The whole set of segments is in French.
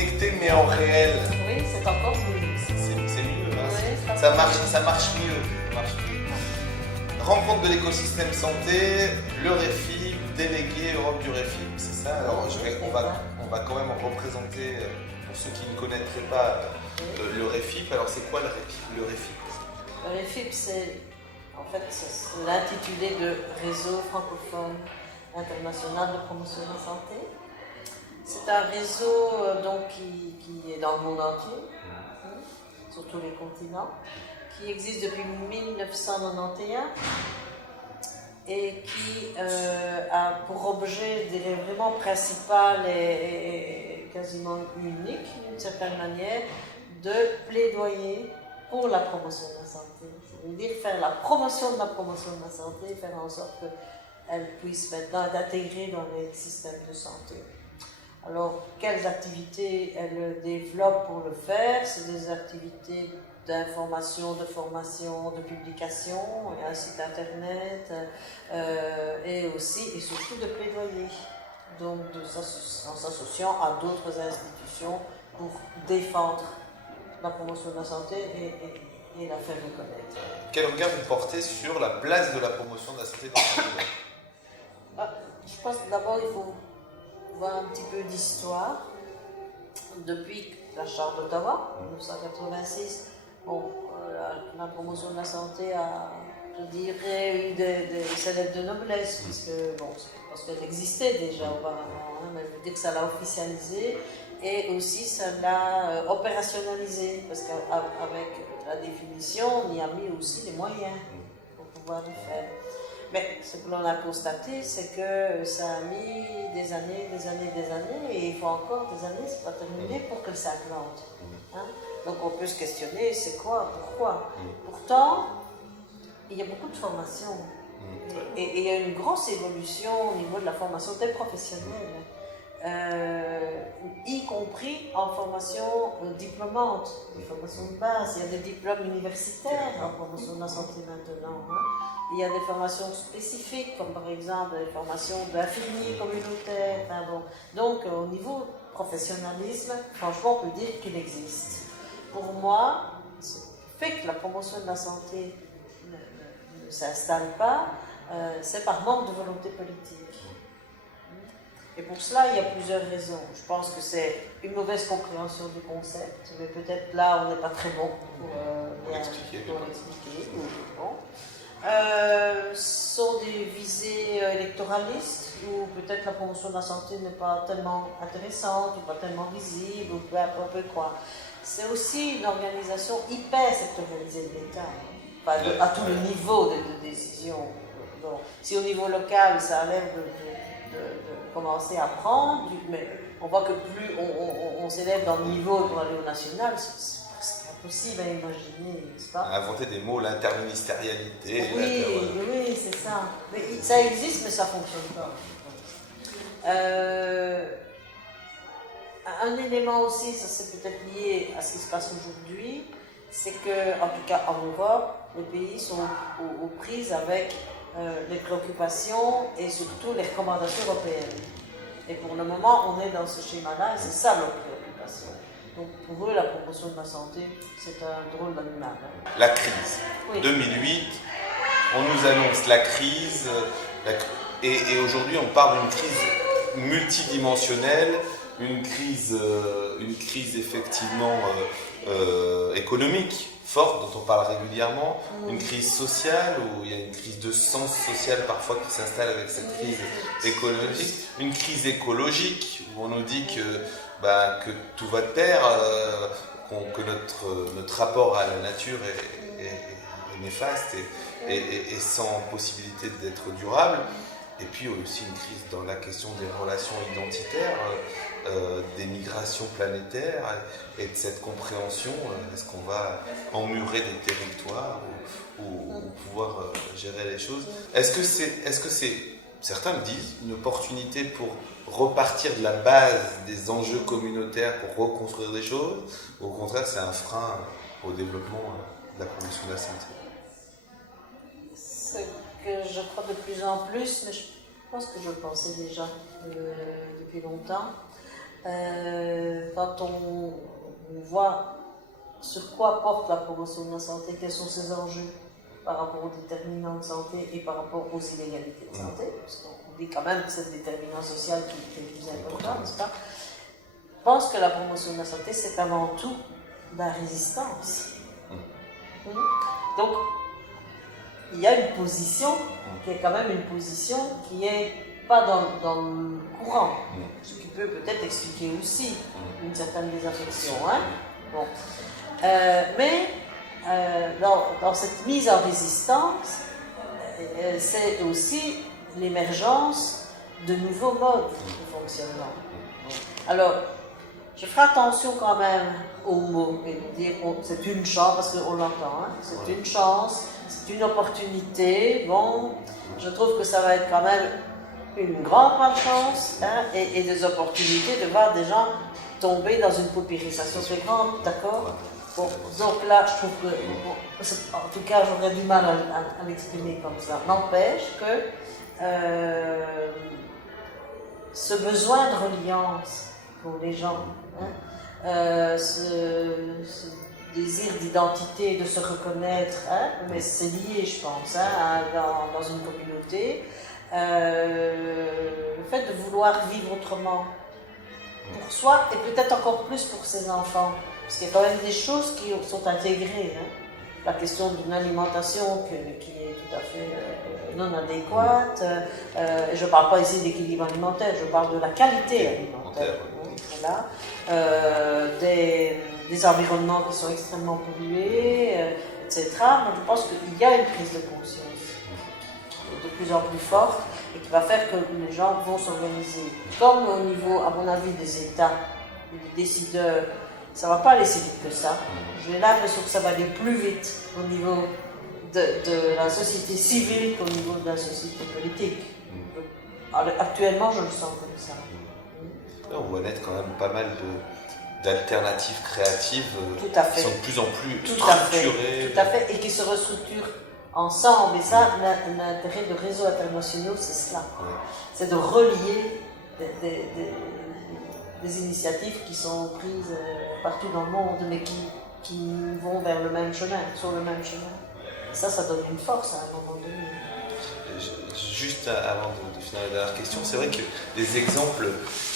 déconnecté mais en réel. Oui, c'est encore mieux. C'est mieux, hein. Oui, Ça marche mieux. Rencontre de l'écosystème santé, le REFIP, délégué Europe du REFIP, c'est ça. Alors on va quand même représenter, pour ceux qui ne connaîtraient pas le REFIP. Alors c'est quoi le REFIP? Le REFIP, c'est l'intitulé de Réseau francophone international de promotion de la santé. C'est un réseau qui est dans le monde entier, sur tous les continents, qui existe depuis 1991 et qui a pour objet vraiment principal et quasiment unique, d'une certaine manière, de plaidoyer pour la promotion de la santé. Ça veut dire faire la promotion de la promotion de la santé, faire en sorte qu'elle puisse maintenant être intégrée dans les systèmes de santé. Alors, quelles activités elle développe pour le faire? C'est des activités d'information, de formation, de publication, un site internet, et aussi et surtout de plaidoyer. Donc, en s'associant à d'autres institutions pour défendre la promotion de la santé et la faire reconnaître. Quel regard vous portez sur la place de la promotion de la santé dans le monde? Je pense que d'abord il faut voir un petit peu d'histoire. Depuis la Charte d'Ottawa, en 1986, la promotion de la santé a, je dirais, eu ses lettres de noblesse, puisque, parce qu'elle existait déjà auparavant, mais je veux dire que ça l'a officialisé. Et aussi, ça l'a opérationnalisé, parce qu'avec la définition, on y a mis aussi les moyens pour pouvoir le faire. Mais ce que l'on a constaté, c'est que ça a mis des années, et il faut encore des années, c'est pas terminé, pour que ça plante. Hein? Donc on peut se questionner, c'est quoi, pourquoi? Pourtant, il y a beaucoup de formations, et il y a une grosse évolution au niveau de la formation des professionnels. Y compris en formation diplômante, des formations de base. Il y a des diplômes universitaires en promotion de la santé maintenant. Hein. Il y a des formations spécifiques, comme par exemple les formations d'infirmiers communautaires. Hein, bon. Donc, au niveau professionnalisme, franchement, on peut dire qu'il existe. Pour moi, ce qui fait que la promotion de la santé ne s'installe pas, c'est par manque de volonté politique. Et pour cela, il y a plusieurs raisons. Je pense que c'est une mauvaise compréhension du concept, mais peut-être là, on n'est pas très bon pour l'expliquer. Ce sont des visées électoralistes, où peut-être la promotion de la santé n'est pas tellement intéressante, ou pas tellement visible, ou peu importe quoi. C'est aussi une organisation hyper sectorialisée de l'État, à tous les niveaux de décision. Donc, si au niveau local, ça a l'air de commencer à prendre, mais on voit que plus on s'élève dans le niveau pour aller au national, c'est impossible à imaginer, n'est-ce pas? Inventer des mots, l'interministérialité. Oui, c'est ça. Mais ça existe, mais ça ne fonctionne pas. Un élément aussi, ça c'est peut-être lié à ce qui se passe aujourd'hui, c'est que, en tout cas en Europe, les pays sont aux prises avec les préoccupations et surtout les recommandations européennes. Et pour le moment, on est dans ce schéma-là et c'est ça leur préoccupation. Donc pour eux, la promotion de la santé, c'est un drôle d'animal. Hein. La crise. Oui. 2008, on nous annonce la crise, et aujourd'hui on parle d'une crise multidimensionnelle, une crise effectivement économique, forte, dont on parle régulièrement, une crise sociale, où il y a une crise de sens social parfois qui s'installe avec cette crise économique, une crise écologique, où on nous dit que tout va de pair, que notre rapport à la nature est néfaste et sans possibilité d'être durable. Et puis aussi une crise dans la question des relations identitaires, des migrations planétaires et de cette compréhension. Est-ce qu'on va emmurer des territoires ou pouvoir gérer les choses? Est-ce que c'est, certains me disent, une opportunité pour repartir de la base des enjeux communautaires pour reconstruire des choses, ou au contraire c'est un frein au développement de la promotion de la santé? Que je crois de plus en plus, mais je pense que je le pensais déjà depuis longtemps. quand on voit sur quoi porte la promotion de la santé, quels sont ses enjeux par rapport aux déterminants de santé et par rapport aux inégalités de santé, parce qu'on dit quand même que c'est le déterminant social qui est le plus important, n'est-ce pas? Je pense que la promotion de la santé, c'est avant tout la résistance. Donc, il y a une position qui est quand même une position qui est pas dans le courant, ce qui peut peut-être expliquer aussi une certaine désaffection. Hein? Bon. Mais dans cette mise en résistance, c'est aussi l'émergence de nouveaux modes de fonctionnement. Alors, je ferai attention quand même aux mots et de dire c'est une chance, parce qu'on l'entend, hein, c'est une chance, c'est une opportunité. Bon, je trouve que ça va être quand même une grande malchance hein, et des opportunités de voir des gens tomber dans une paupérisation très grande, d'accord? Bon, donc là, je trouve que, bon, en tout cas, j'aurais du mal à l'exprimer comme ça. N'empêche que ce besoin de reliance pour les gens, hein, ce désir d'identité, de se reconnaître, hein, mais c'est lié, je pense, hein, dans une communauté. Le fait de vouloir vivre autrement pour soi et peut-être encore plus pour ses enfants. Parce qu'il y a quand même des choses qui sont intégrées. Hein. La question d'une alimentation qui est tout à fait non adéquate. Je ne parle pas ici d'équilibre alimentaire, je parle de la qualité alimentaire. Voilà. Des environnements qui sont extrêmement pollués, etc. Donc je pense qu'il y a une prise de conscience de plus en plus forte et qui va faire que les gens vont s'organiser. Comme au niveau, à mon avis, des États, des décideurs, ça ne va pas aller si vite que ça. J'ai l'impression que ça va aller plus vite au niveau de la société civile qu'au niveau de la société politique. Actuellement, je le sens comme ça. On voit naître quand même pas mal d'alternatives créatives qui sont de plus en plus structurées. Tout à fait, et qui se restructurent ensemble. Et ça, l'intérêt de réseaux internationaux, c'est cela. Ouais. C'est de relier des initiatives qui sont prises partout dans le monde, mais qui vont vers le même chemin, sur le même chemin. Et ça donne une force à un moment donné. Juste avant de finir la dernière question, c'est vrai que des exemples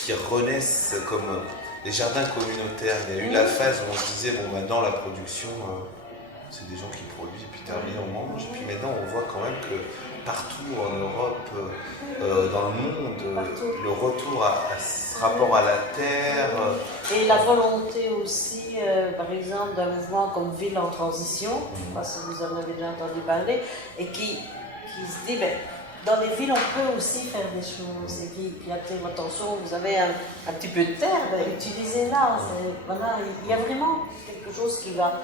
qui renaissent comme les jardins communautaires, il y a eu la phase où on se disait, bon maintenant la production, c'est des gens qui produisent, puis terminé, on mange, et puis maintenant on voit quand même que partout en Europe, dans le monde, le retour à ce rapport à la terre. Et la volonté aussi, par exemple, d'un mouvement comme Ville en transition, je ne sais pas si vous en avez déjà entendu parler, et qui se dit, ben, dans les villes, on peut aussi faire des choses, et qui attire l'attention, vous avez un petit peu de terre, ben, utilisez-la. Voilà, il y a vraiment quelque chose qui va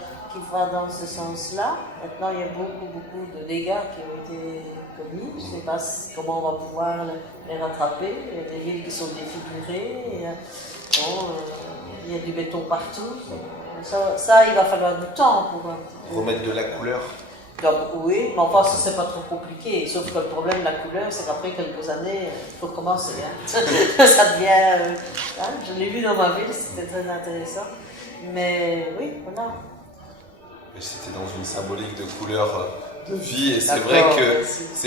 dans ce sens-là. Maintenant, il y a beaucoup de dégâts qui ont été commis. Je ne sais pas comment on va pouvoir les rattraper. Il y a des villes qui sont défigurées. Il y a du béton partout. Ça, il va falloir du temps pour remettre de la couleur. Donc, oui, mais enfin, ça, c'est pas trop compliqué. Sauf que le problème de la couleur, c'est qu'après quelques années, il faut commencer. Hein. Ça devient... je l'ai vu dans ma ville, c'était très intéressant. Mais oui, voilà. C'était dans une symbolique de couleur de vie, et c'est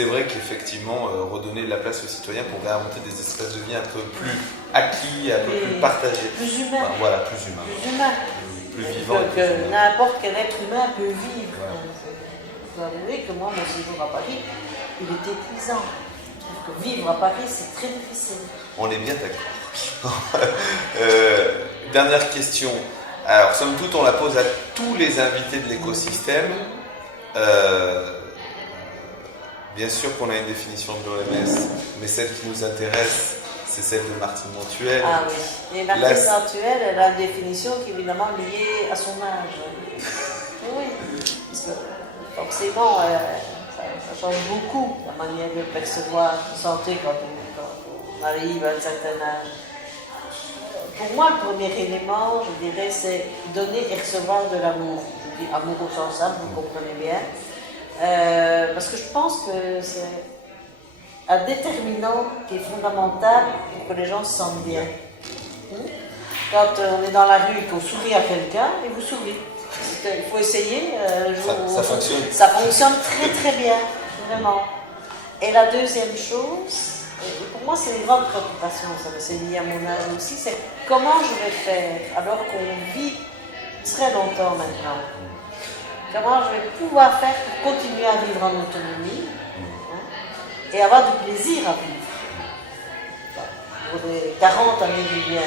vrai qu'effectivement, redonner de la place aux citoyens pour réinventer des espaces de vie un peu plus acquis, un peu plus partagés. Plus humains. Enfin, voilà, plus humains. Plus humains. Plus vivants. Que n'importe quel être humain peut vivre. Voilà. Je dois avouer que moi, mon séjour à Paris, il est épuisant. Je trouve que vivre à Paris, c'est très difficile. On est bien d'accord. Dernière question. Alors, somme toute, on la pose à tous les invités de l'écosystème. Bien sûr qu'on a une définition de l'OMS, mais celle qui nous intéresse, c'est celle de Martine Montuel. Ah oui, et Martine Montuel, elle a une définition qui est évidemment liée à son âge. Oui, parce que forcément, ça change beaucoup la manière de percevoir la santé quand on arrive à un certain âge. Pour moi, le premier élément, je dirais, c'est donner et recevoir de l'amour. Je dis amour au sens simple, vous comprenez bien. Parce que je pense que c'est un déterminant qui est fondamental pour que les gens se sentent bien. Quand on est dans la rue et qu'on sourit à quelqu'un, et vous souriez. Il faut essayer. Ça fonctionne. Ça fonctionne très très bien, vraiment. Et la deuxième chose, et pour moi c'est une grande préoccupation, ça c'est lié à mon âge aussi, c'est comment je vais faire alors qu'on vit très longtemps maintenant. Comment je vais pouvoir faire pour continuer à vivre en autonomie, hein, et avoir du plaisir à vivre. Pour les 40 années qui viennent,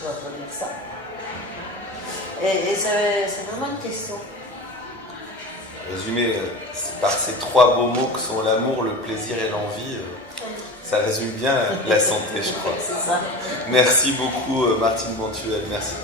je dois dire ça. Et c'est vraiment une question. Résumé par ces trois beaux mots que sont l'amour, le plaisir et l'envie, ça résume bien la santé, je crois. C'est ça. Merci beaucoup, Martine Montuel. Merci.